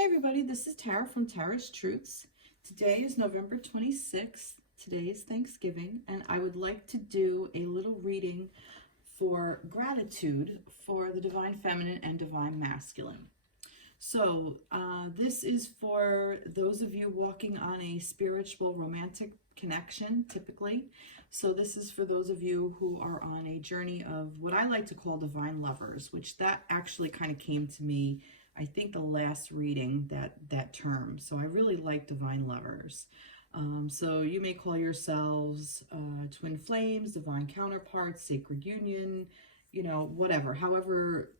Hey everybody, this is Tara from Tara's Truths. Today is November 26th. Today is Thanksgiving, and I would like to do a little reading for gratitude for the Divine Feminine and Divine Masculine. So this is for those of you walking on a spiritual romantic connection, typically. So this is for those of you who are on a journey of what I like to call divine lovers, which that actually kind of came to me, I think, the last reading, that term. So I really like divine lovers. So you may call yourselves twin flames, divine counterparts, sacred union, whatever, however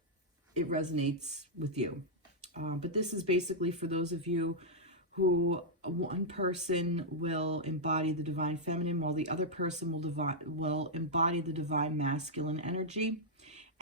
it resonates with you. But this is basically for those of you who one person will embody the divine feminine while the other person will embody the divine masculine energy.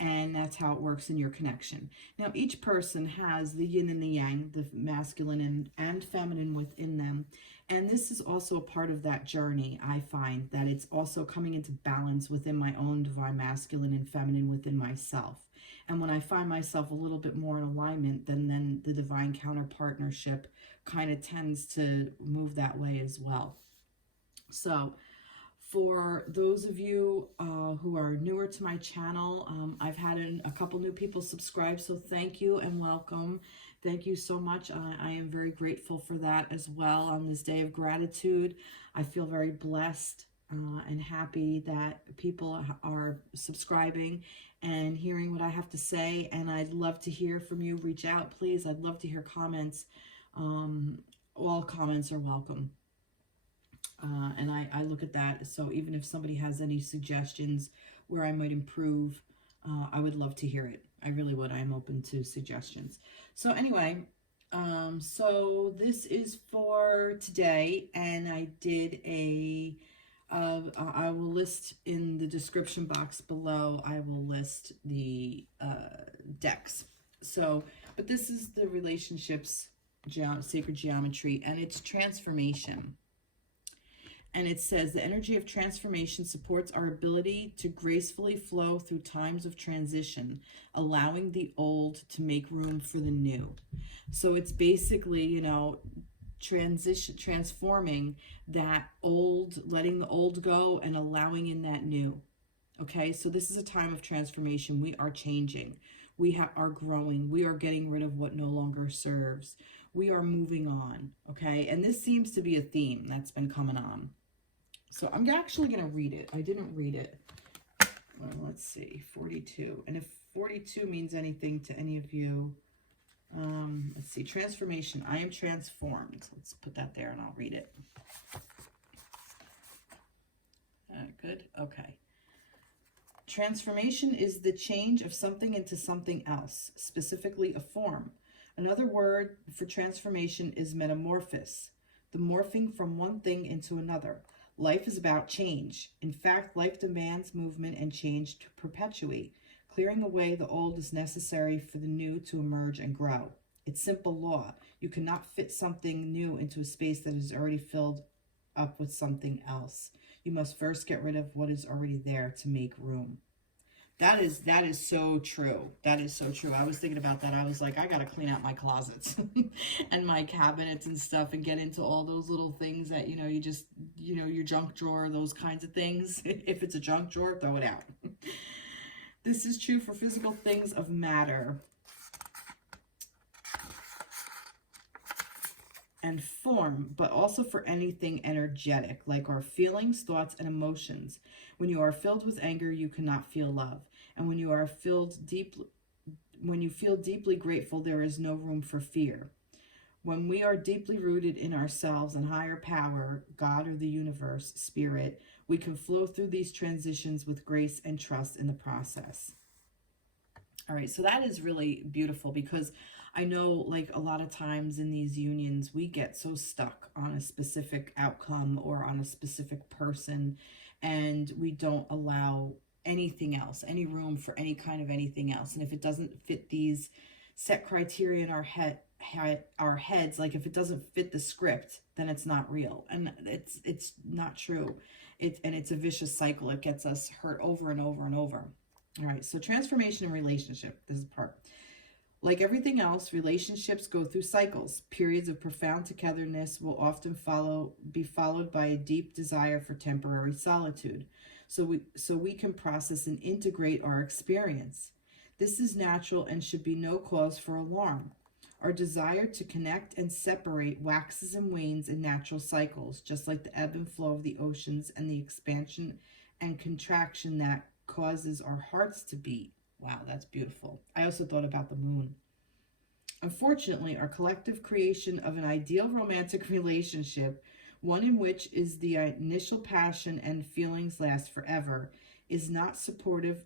And that's how it works in your connection. Now, each person has the yin and the yang, the masculine and feminine within them. And this is also a part of that journey. I find that it's also coming into balance within my own divine masculine and feminine within myself. And when I find myself a little bit more in alignment, then the divine counterpartnership kind of tends to move that way as well. So for those of you who are newer to my channel, I've had a couple new people subscribe, so thank you and welcome. Thank you so much. I am very grateful for that as well on this day of gratitude. I feel very blessed and happy that people are subscribing and hearing what I have to say, and I'd love to hear from you. Reach out, please. I'd love to hear comments. All comments are welcome. And I look at that. So even if somebody has any suggestions where I might improve, I would love to hear it. I really would. I'm open to suggestions. So anyway, so this is for today, and I did I will list in the description box below, I will list the decks. So, but this is the relationships, sacred geometry, and it's transformation. And it says the energy of transformation supports our ability to gracefully flow through times of transition, allowing the old to make room for the new. So it's basically, transforming that old, letting the old go and allowing in that new. Okay, so this is a time of transformation. We are changing. We are growing. We are getting rid of what no longer serves. We are moving on. Okay, and this seems to be a theme that's been coming on. So I'm actually going to read it. I didn't read it. Let's see, 42. And if 42 means anything to any of you, let's see, transformation. I am transformed. Let's put that there and I'll read it. Good. Okay. Transformation is the change of something into something else, specifically a form. Another word for transformation is metamorphosis, the morphing from one thing into another. Life is about change. In fact, life demands movement and change to perpetuate. Clearing away the old is necessary for the new to emerge and grow. It's simple law. You cannot fit something new into a space that is already filled up with something else. You must first get rid of what is already there to make room. That is so true. That is so true. I was thinking about that. I was like, I got to clean out my closets and my cabinets and stuff and get into all those little things that, you just, your junk drawer, those kinds of things. If it's a junk drawer, throw it out. This is true for physical things of matter and form, but also for anything energetic, like our feelings, thoughts, and emotions. When you are filled with anger, you cannot feel love. And when you feel deeply grateful, there is no room for fear. When we are deeply rooted in ourselves and higher power, God or the universe, spirit, we can flow through these transitions with grace and trust in the process. All right, so that is really beautiful, because I know, like, a lot of times in these unions, we get so stuck on a specific outcome or on a specific person, and we don't allow anything else, any room for any kind of anything else. And if it doesn't fit these set criteria in our heads, like if it doesn't fit the script, then it's not real, and it's not true. It's a vicious cycle. It gets us hurt over and over and over. All right, so transformation in relationship, this is the part. Like everything else, relationships go through cycles. Periods of profound togetherness will often be followed by a deep desire for temporary solitude. So we can process and integrate our experience. This is natural and should be no cause for alarm. Our desire to connect and separate waxes and wanes in natural cycles, just like the ebb and flow of the oceans and the expansion and contraction that causes our hearts to beat. Wow, that's beautiful. I also thought about the moon. Unfortunately, our collective creation of an ideal romantic relationship, one in which is the initial passion and feelings last forever, is not supportive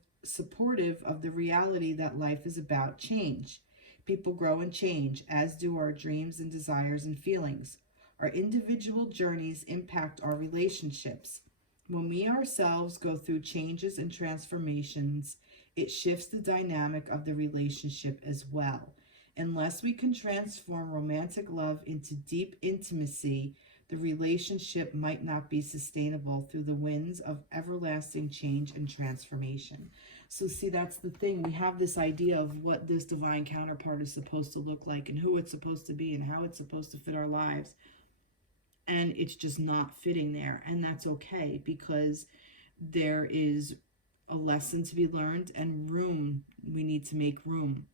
of the reality that life is about change. People grow and change, as do our dreams and desires and feelings. Our individual journeys impact our relationships. When we ourselves go through changes and transformations, it shifts the dynamic of the relationship as well. Unless we can transform romantic love into deep intimacy, the relationship might not be sustainable through the winds of everlasting change and transformation. So see, that's the thing. We have this idea of what this divine counterpart is supposed to look like and who it's supposed to be and how it's supposed to fit our lives. And it's just not fitting there. And that's okay, because there is a lesson to be learned and room. We need to make room.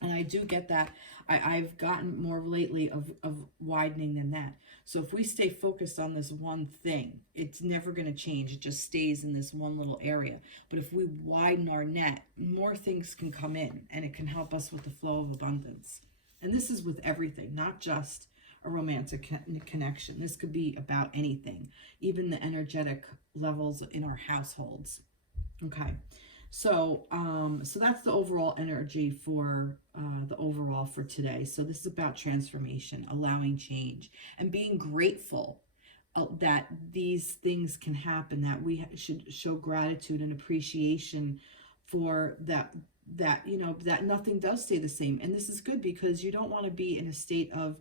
And I do get that. I've gotten more lately of widening than that. So if we stay focused on this one thing, it's never going to change. It just stays in this one little area. But if we widen our net, more things can come in, and it can help us with the flow of abundance. And this is with everything, not just a romantic connection. This could be about anything, even the energetic levels in our households. Okay. So that's the overall energy for for today. So this is about transformation, allowing change, and being grateful that these things can happen, that we should show gratitude and appreciation for that nothing does stay the same. And this is good, because you don't want to be in a state of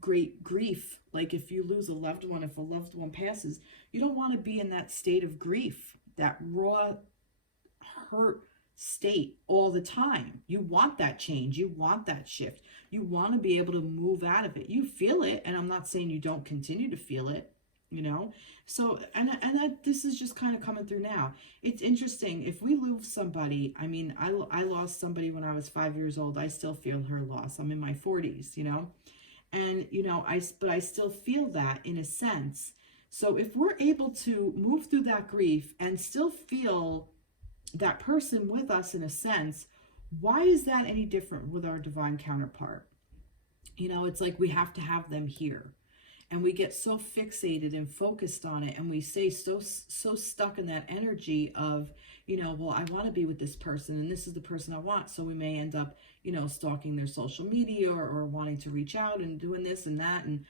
great grief. Like if you lose a loved one, if a loved one passes, you don't want to be in that state of grief, that raw hurt state all the time. You want that change. You want that shift. You want to be able to move out of it. You feel it, and I'm not saying you don't continue to feel it, So, and that this is just kind of coming through now. It's interesting. If we lose somebody, I mean, I lost somebody when I was 5 years old. I still feel her loss. I'm in my 40s, and, but I still feel that in a sense. So if we're able to move through that grief and still feel that person with us in a sense, why is that any different with our divine counterpart? It's like we have to have them here. And we get so fixated and focused on it, and we stay so stuck in that energy of, well, I want to be with this person, and this is the person I want. So we may end up, stalking their social media or wanting to reach out and doing this and that. And,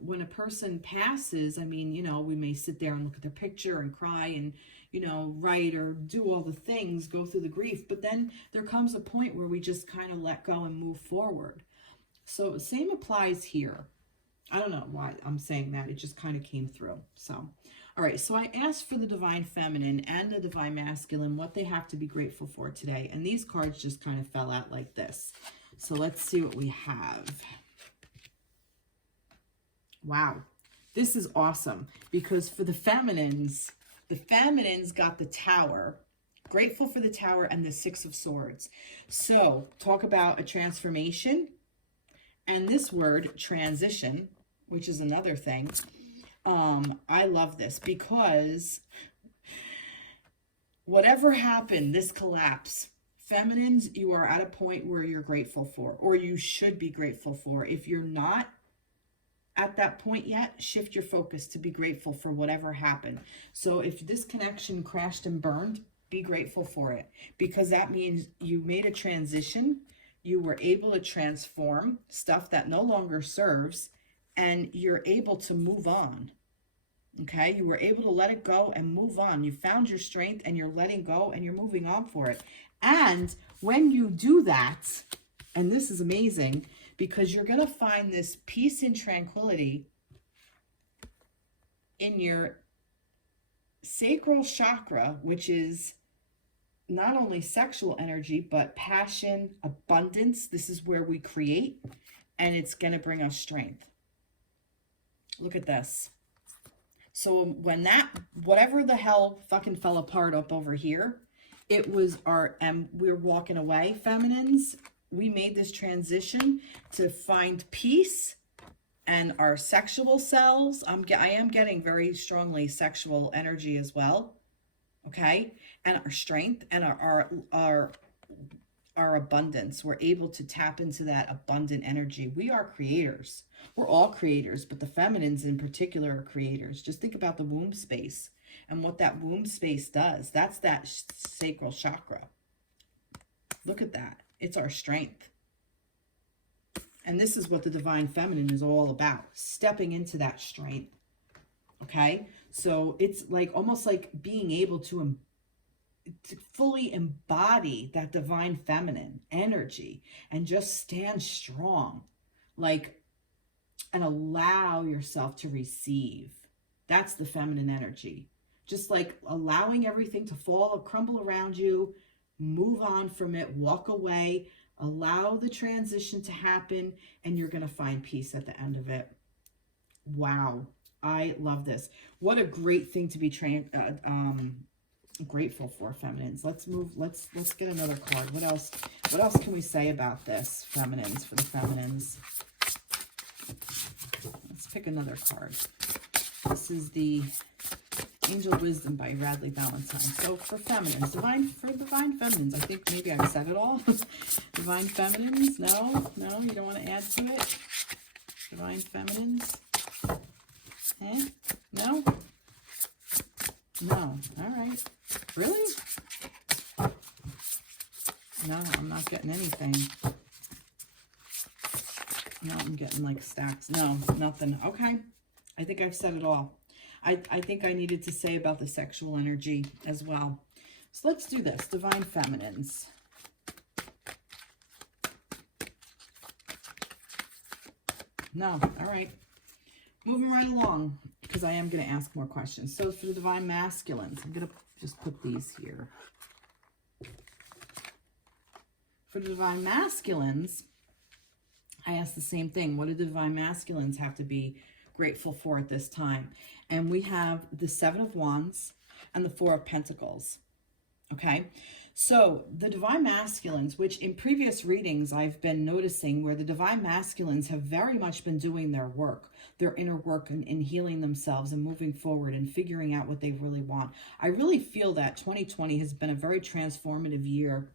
when a person passes, I mean, we may sit there and look at their picture and cry and, write or do all the things, go through the grief. But then there comes a point where we just kind of let go and move forward. So same applies here. I don't know why I'm saying that. It just kind of came through. So, all right. So I asked for the divine feminine and the divine masculine, what they have to be grateful for today. And these cards just kind of fell out like this. So let's see what we have. Wow. This is awesome, because for the feminines got the Tower. Grateful for the Tower and the Six of Swords. So talk about a transformation. And this word, transition, which is another thing. I love this, because whatever happened, this collapse, feminines, you are at a point where you're grateful for, or you should be grateful for. If you're not at that point yet, shift your focus to be grateful for whatever happened. So if this connection crashed and burned, be grateful for it, because that means you made a transition. You were able to transform stuff that no longer serves, and you're able to move on. Okay? You were able to let it go and move on. You found your strength, and you're letting go, and you're moving on for it. And when you do that, and this is amazing, because you're going to find this peace and tranquility in your sacral chakra, which is not only sexual energy, but passion, abundance. This is where we create, and it's going to bring us strength. Look at this. So when that, whatever the hell fucking fell apart up over here, it was our, and we're walking away, feminines. We made this transition to find peace and our sexual selves. I am getting very strongly sexual energy as well. Okay. And our strength and our abundance. We're able to tap into that abundant energy. We are creators. We're all creators, but the feminines in particular are creators. Just think about the womb space and what that womb space does. That's that sacral chakra. Look at that. It's our strength. And this is what the divine feminine is all about, stepping into that strength. Okay? So it's like almost like being able to fully embody that divine feminine energy and just stand strong, like, and allow yourself to receive. That's the feminine energy. Just like allowing everything to fall, crumble around you, move on from it, walk away, allow the transition to happen, and you're going to find peace at the end of it. Wow. I love this. What a great thing to be grateful for, feminines. Let's move. Let's get another card. What else can we say about this, feminines, for the feminines? Let's pick another card. This is the Angel Wisdom by Radleigh Valentine. So for feminines, divine feminines, I think maybe I've said it all. Divine feminines, no, you don't want to add to it. Divine feminines, no, all right, really? No, I'm not getting anything. No, I'm getting like stacks. No, nothing. Okay, I think I've said it all. I think I needed to say about the sexual energy as well. So let's do this. Divine feminines. No. All right. Moving right along, because I am going to ask more questions. So for the divine masculines, I'm going to just put these here. For the divine masculines, I asked the same thing. What do the divine masculines have to be grateful for at this time? And we have the Seven of Wands and the Four of Pentacles. Okay, so the divine masculines, which in previous readings I've been noticing where the divine masculines have very much been doing their work, their inner work, and healing themselves and moving forward and figuring out what they really want. I really feel that 2020 has been a very transformative year.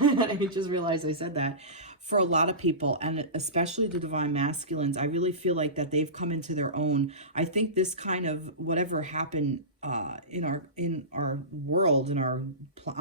I just realized I said that. For a lot of people, and especially the divine masculines, I really feel like that they've come into their own. I think this kind of whatever happened in our world, on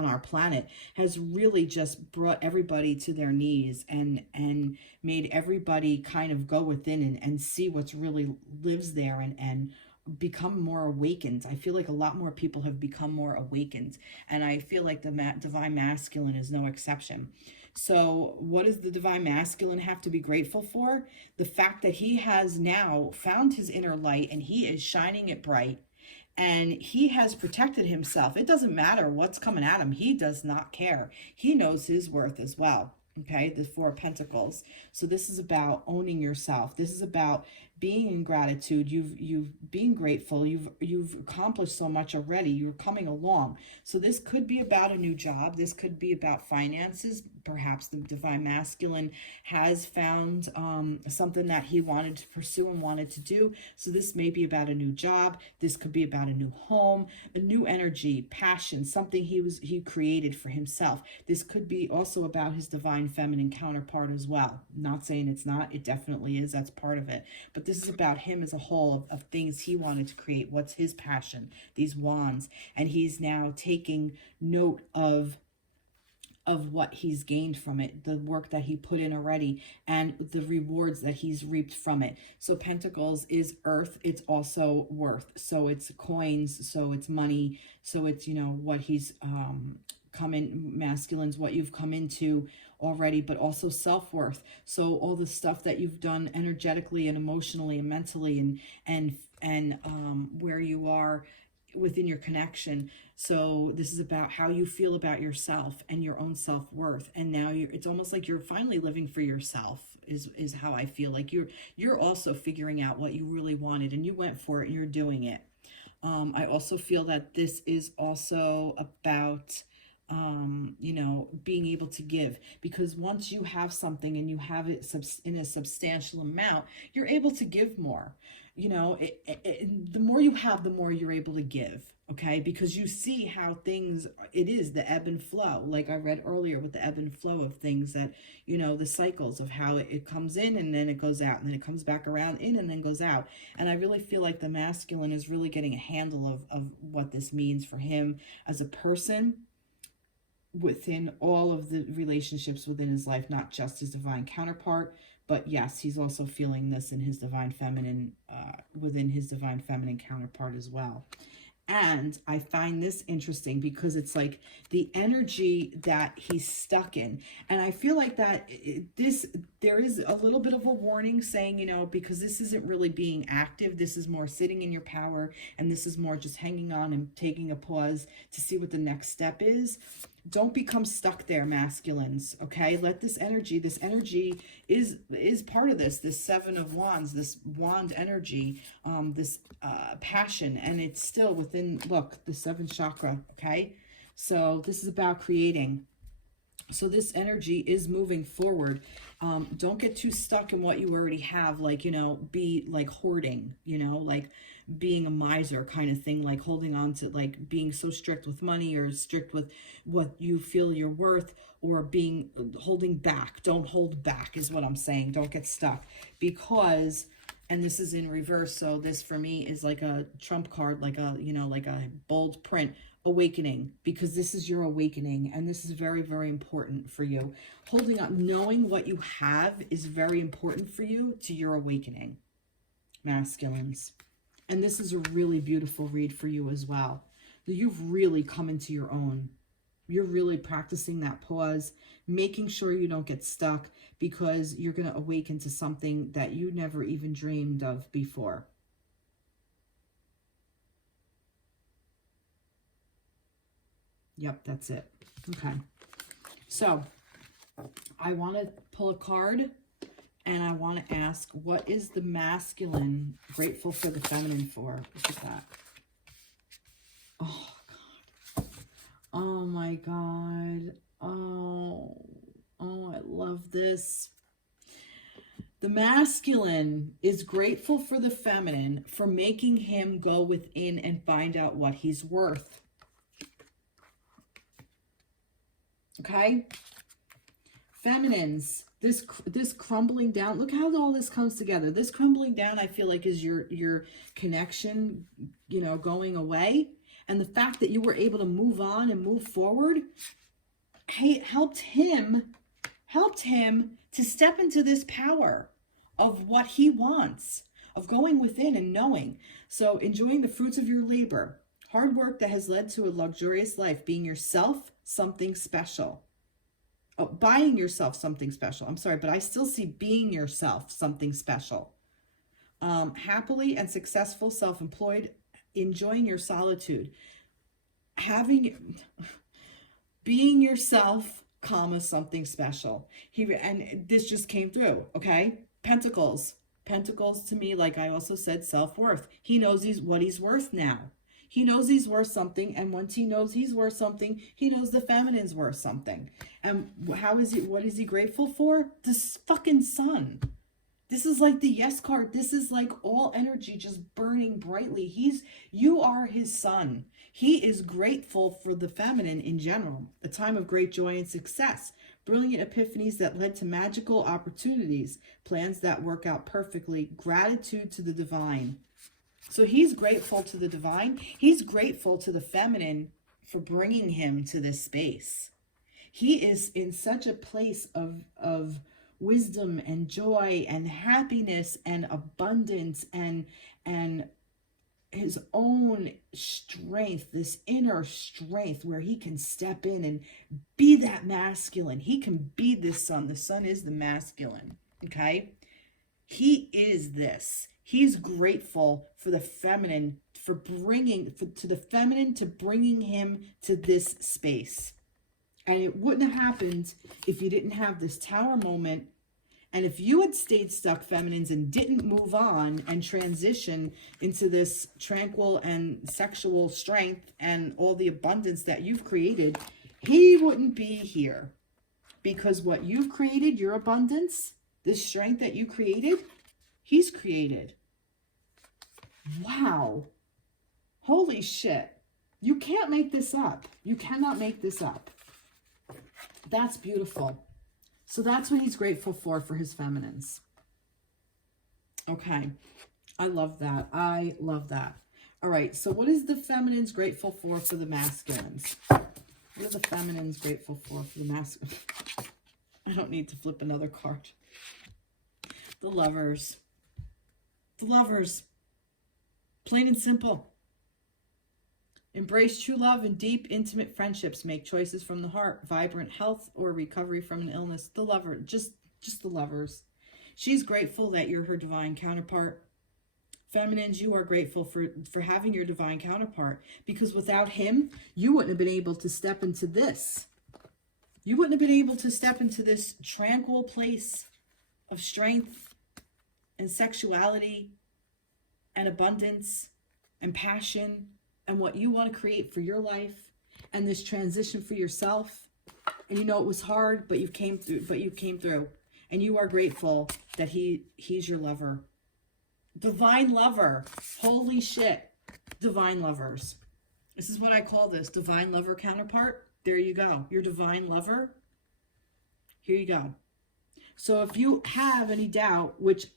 our planet, has really just brought everybody to their knees and made everybody kind of go within and see what's really lives there and become more awakened. I feel like a lot more people have become more awakened, and I feel like the divine masculine is no exception. So what does the divine masculine have to be grateful for? The fact that he has now found his inner light and he is shining it bright, and he has protected himself. It doesn't matter what's coming at him. He does not care. He knows his worth as well. Okay, the Four of Pentacles. So this is about owning yourself. This is about being in gratitude. You've being grateful. You've accomplished so much already. You're coming along. So this could be about a new job. This could be about finances. Perhaps the divine masculine has found something that he wanted to pursue and wanted to do. So this may be about a new job. This could be about a new home, a new energy, passion, something he created for himself. This could be also about his divine feminine counterpart as well. Not saying it's not. It definitely is. That's part of it. But this is about him as a whole of things he wanted to create. What's his passion? These wands. And he's now taking note of what he's gained from it, the work that he put in already, and the rewards that he's reaped from it. So Pentacles is earth. It's also worth. So it's coins. So it's money. So it's, what he's masculines, what you've come into already, but also self-worth. So all the stuff that you've done energetically and emotionally and mentally and where you are within your connection. So this is about how you feel about yourself and your own self-worth. And now it's almost like you're finally living for yourself is how I feel. Like you're also figuring out what you really wanted, and you went for it and you're doing it. I also feel that this is also about, you know, being able to give, because once you have something and you have it in a substantial amount, you're able to give more. You know, the more you have, the more you're able to give. Okay, because you see how things, it is the ebb and flow, like I read earlier with the ebb and flow of things, that, you know, the cycles of how it comes in and then it goes out, and then it comes back around in and then goes out. And I really feel like the masculine is really getting a handle of what this means for him as a person within all of the relationships within his life, not just his divine counterpart, but yes, he's also feeling this in his divine feminine, within his divine feminine counterpart as well. And I find this interesting because it's like the energy that he's stuck in. And I feel like that there is a little bit of a warning saying, you know, because this isn't really being active. This is more sitting in your power. And this is more just hanging on and taking a pause to see what the next step is. Don't become stuck there, masculines, okay? Let this energy is part of this Seven of Wands, this wand energy, this passion, and it's still within, look, the seventh chakra, okay? So this is about creating. So this energy is moving forward. Don't get too stuck in what you already have, like, you know, be like hoarding, you know, like being a miser kind of thing, like holding on to, like being so strict with money or strict with what you feel you're worth, or holding back. Don't hold back is what I'm saying. Don't get stuck, because, and this is in reverse. So this for me is like a trump card, like a, you know, like a bold print, awakening, because this is your awakening, and this is very, very important for you. Holding on, knowing what you have is very important for you to your awakening, masculines. And this is a really beautiful read for you as well. You've really come into your own. You're really practicing that pause, making sure you don't get stuck, because you're going to awaken to something that you never even dreamed of before. Yep, that's it. Okay. So I want to pull a card, and I want to ask, what is the masculine grateful for the feminine for? Look at that. Oh, God. Oh, my God. Oh, I love this. The masculine is grateful for the feminine for making him go within and find out what he's worth. Okay? Feminines, this crumbling down, look how all this comes together. This crumbling down, I feel like, is your connection, you know, going away. And the fact that you were able to move on and move forward, hey, helped him to step into this power of what he wants, of going within and knowing. So enjoying the fruits of your labor, hard work that has led to a luxurious life, being yourself something special. Oh, buying yourself something special. I'm sorry, but I still see being yourself something special. Happily and successful, self-employed, enjoying your solitude, being yourself, comma, something special. And this just came through, okay? Pentacles to me, like I also said, self-worth. He knows what he's worth now. He knows he's worth something, and once he knows he's worth something, he knows the feminine's worth something. And what is he grateful for? This fucking sun. This is like the yes card. This is like all energy just burning brightly. You are his sun. He is grateful for the feminine in general. A time of great joy and success. Brilliant epiphanies that led to magical opportunities. Plans that work out perfectly. Gratitude to the divine. So he's grateful to the divine. He's grateful to the feminine for bringing him to this space. He is in such a place of wisdom and joy and happiness and abundance and his own strength, this inner strength where he can step in and be that masculine. He can be this sun. The sun is the masculine, okay? He is this. He's grateful for the feminine for to the feminine, to bringing him to this space. And it wouldn't have happened if you didn't have this Tower moment. And if you had stayed stuck, feminines, and didn't move on and transition into this tranquil and sexual strength and all the abundance that you've created, he wouldn't be here. Because what you've created, your abundance, this strength that you created, he's created. Wow. Holy shit. You can't make this up. You cannot make this up. That's beautiful. So that's what he's grateful for his feminines. Okay. I love that. I love that. All right. So what is the feminines grateful for the masculines? What are the feminines grateful for the masculines? I don't need to flip another card. The Lovers. The Lovers. Plain and simple. Embrace true love and deep, intimate friendships. Make choices from the heart. Vibrant health or recovery from an illness. The Lover. Just the Lovers. She's grateful that you're her divine counterpart. Feminines, you are grateful for having your divine counterpart. Because without him, you wouldn't have been able to step into this. You wouldn't have been able to step into this tranquil place of strength and sexuality and abundance and passion and what you want to create for your life and this transition for yourself. And you know it was hard, but you came through. And you are grateful that he's your lover. Divine lover. Holy shit. Divine lovers. This is what I call this. Divine lover counterpart. There you go. Your divine lover. Here you go. So if you have any doubt, which,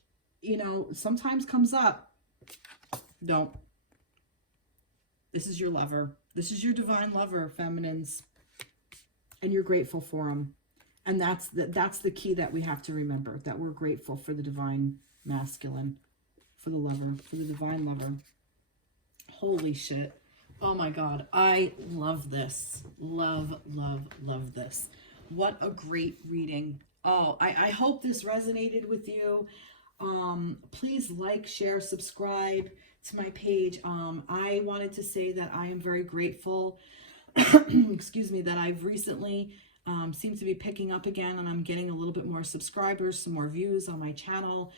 you know, sometimes comes up, don't. This is your lover. This is your divine lover, feminines. And you're grateful for him. And that's the key that we have to remember, that we're grateful for the divine masculine, for the lover, for the divine lover. Holy shit. Oh my God. I love this. Love, love, love this. What a great reading. Oh, I hope this resonated with you. Please like, share, subscribe to my page. I wanted to say that I am very grateful, excuse me, that I've recently seemed to be picking up again, and I'm getting a little bit more subscribers, some more views on my channel.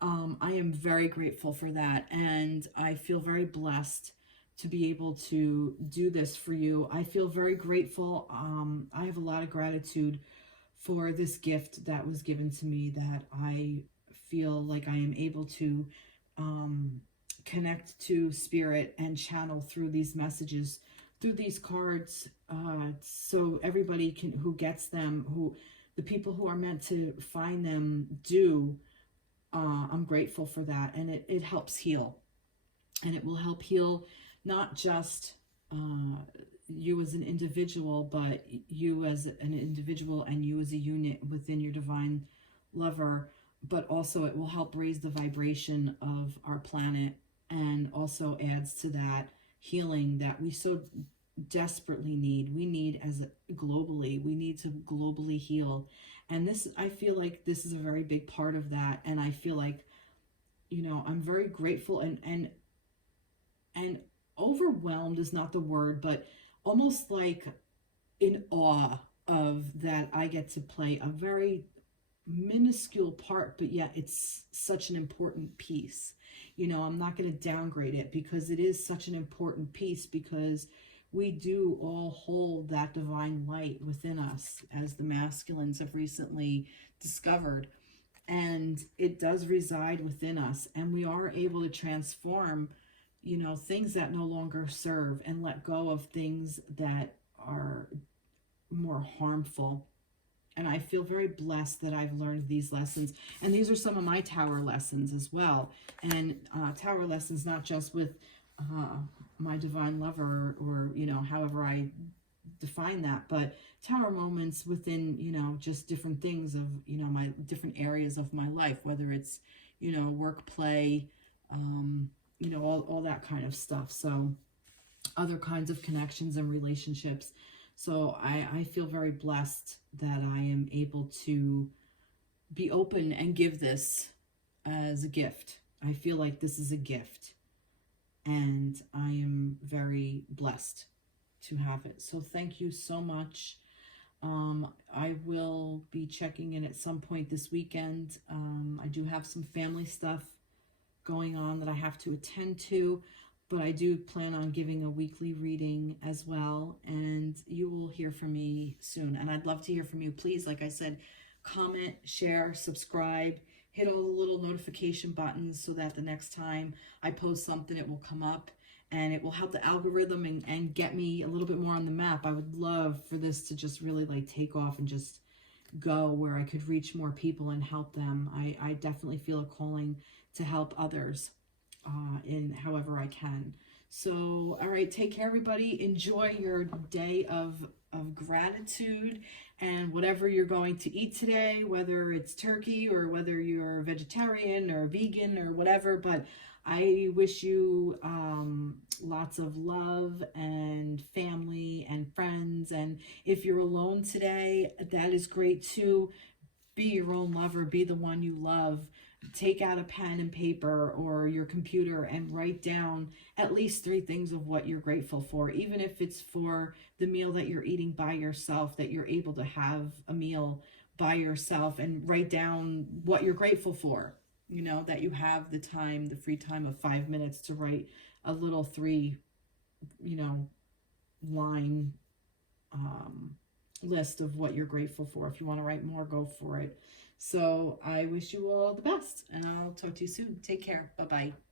I am very grateful for that, and I feel very blessed to be able to do this for you. I feel very grateful. I have a lot of gratitude for this gift that was given to me, that I feel like I am able to connect to spirit and channel through these messages, through these cards, so everybody who gets them, the people who are meant to find them do. I'm grateful for that, and it helps heal, and it will help heal not just you as an individual, but you as an individual and you as a unit within your divine lover. But also it will help raise the vibration of our planet, and also adds to that healing that we so desperately need. We need globally, we need to globally heal. And this, I feel like this is a very big part of that. And I feel like, you know, I'm very grateful and overwhelmed is not the word, but almost like in awe of that I get to play a very minuscule part, but yet it's such an important piece. You know, I'm not going to downgrade it, because it is such an important piece, because we do all hold that divine light within us, as the masculines have recently discovered, and it does reside within us, and we are able to transform, you know, things that no longer serve, and let go of things that are more harmful. And I feel very blessed that I've learned these lessons. And these are some of my Tower lessons as well. And Tower lessons, not just with my divine lover, or, you know, however I define that, but Tower moments within, you know, just different things of, you know, my different areas of my life, whether it's, you know, work, play, you know, all that kind of stuff. So other kinds of connections and relationships. So I feel very blessed that I am able to be open and give this as a gift. I feel like this is a gift. and I am very blessed to have it. So thank you so much. I will be checking in at some point this weekend. I do have some family stuff going on that I have to attend to, but I do plan on giving a weekly reading as well, and you will hear from me soon. And I'd love to hear from you. Please, like I said, comment, share, subscribe, hit all the little notification buttons so that the next time I post something, it will come up, and it will help the algorithm and get me a little bit more on the map. I would love for this to just really like take off and just go where I could reach more people and help them. I definitely feel a calling to help others in however I can. So, all right, take care, everybody. Enjoy your day of gratitude, and whatever you're going to eat today, whether it's turkey or whether you're vegetarian or vegan or whatever. But I wish you lots of love and family and friends. And if you're alone today, that is great too. Be your own lover. Be the one you love. Take out a pen and paper or your computer and write down at least 3 things of what you're grateful for, even if it's for the meal that you're eating by yourself, that you're able to have a meal by yourself, and write down what you're grateful for. You know, that you have the time, the free time of 5 minutes to write a little 3, line list of what you're grateful for. If you want to write more, go for it. So I wish you all the best, and I'll talk to you soon. Take care. Bye-bye.